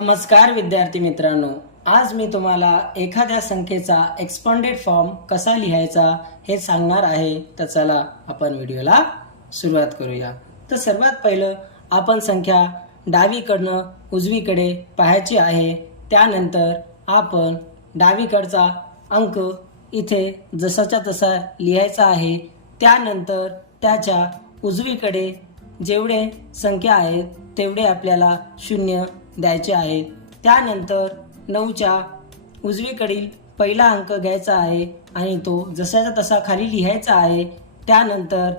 नमस्कार विद्यार्थी मित्रांनो, आज मी तुम्हाला एखाद्या संख्येचा एक्सपांडेड फॉर्म कसा लिहायचा हे सांगणार आहे। तर चला आपण व्हिडिओला सुरुवात करूया। तर सर्वात पहिलं आपण संख्या डावीकडनं उजवीकडे पाहायची आहे। त्यानंतर आपण डावीकडचा अंक इथे जसाच्या तसा लिहायचा आहे। त्यानंतर त्याच्या उजवीकडे जेवढे संख्या आहेत तेवढे आपल्याला शून्य द्यायचे आहेत। त्यानंतर 9च्या उजवीकडील पहिला अंक घ्यायचा आहे आणि तो जसाचा तसा खाली लिहायचा आहे। त्यानंतर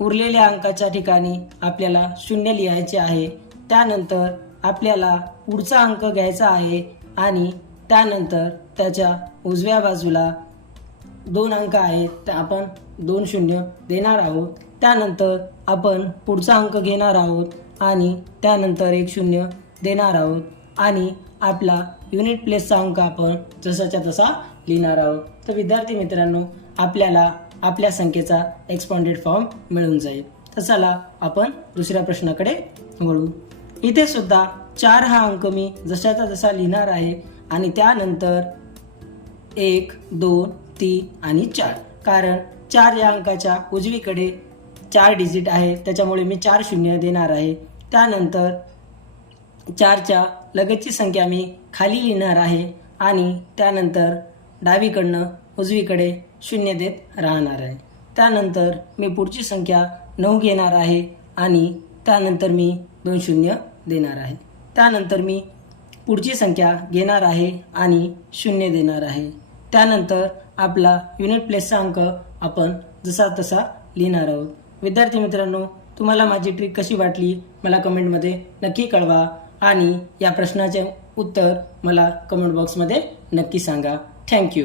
उरलेल्या अंकाच्या ठिकाणी आपल्याला शून्य लिहायचे आहे। त्यानंतर आपल्याला पुढचा अंक घ्यायचा आहे आणि त्यानंतर त्याच्या उजव्या बाजूला 2 अंक आहेत, तर आपण 2 शून्य देणार आहोत। त्यानंतर आपण पुढचा अंक घेणार आहोत आणि त्यानंतर 1 शून्य देणार आहोत आणि आपला युनिट प्लेसचा अंक आपण जसाच्या तसा लिहिणार आहोत। तर विद्यार्थी मित्रांनो, आपल्याला आपल्या संख्येचा एक्सपांडेड फॉर्म मिळून जाईल। तर चला आपण दुसऱ्या प्रश्नाकडे वळू। इथे सुद्धा 4 हा अंक मी जसाचा तसा लिहिणार आहे आणि त्यानंतर 1 2 3 आणि 4, कारण 4 या अंकाच्या उजवीकडे 4 डिजिट आहे, त्याच्यामुळे मी 4 शून्य देणार आहे। त्यानंतर 4च्या लगतची संख्या मी खाली लिहिणार आहे आणि त्यानंतर डावीकडनं उजवीकडे शून्य देत राहणार आहे। त्यानंतर मी पुढची संख्या 9 घेणार आहे आणि त्यानंतर मी 2 शून्य देणार आहे। त्यानंतर मी पुढची संख्या घेणार आहे आणि शून्य देणार आहे। त्यानंतर आपला युनिट प्लेसचा अंक आपण जसा तसा लिहिणार आहोत। विद्यार्थी मित्रांनो, तुम्हाला माझी ट्रिक कशी वाटली मला कमेंटमध्ये नक्की कळवा आणि या प्रश्नाचे उत्तर मला कमेंट बॉक्समध्ये नक्की सांगा। थँक्यू।